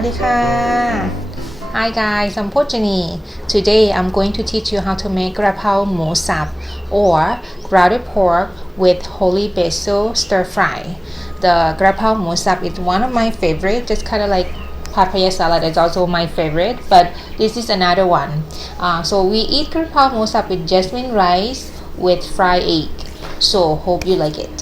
วัสดีค่ะ Hi guys, I'm Pojani. Today I'm going to teach you how to make grapao moo sap or grounded pork with holy basil stir fry. The grapao moo sap is one of my favorite, just kind of like papaya salad is also my favorite, but this is another one. So we eat grapao moo sap with jasmine rice with fried egg. So hope you like it.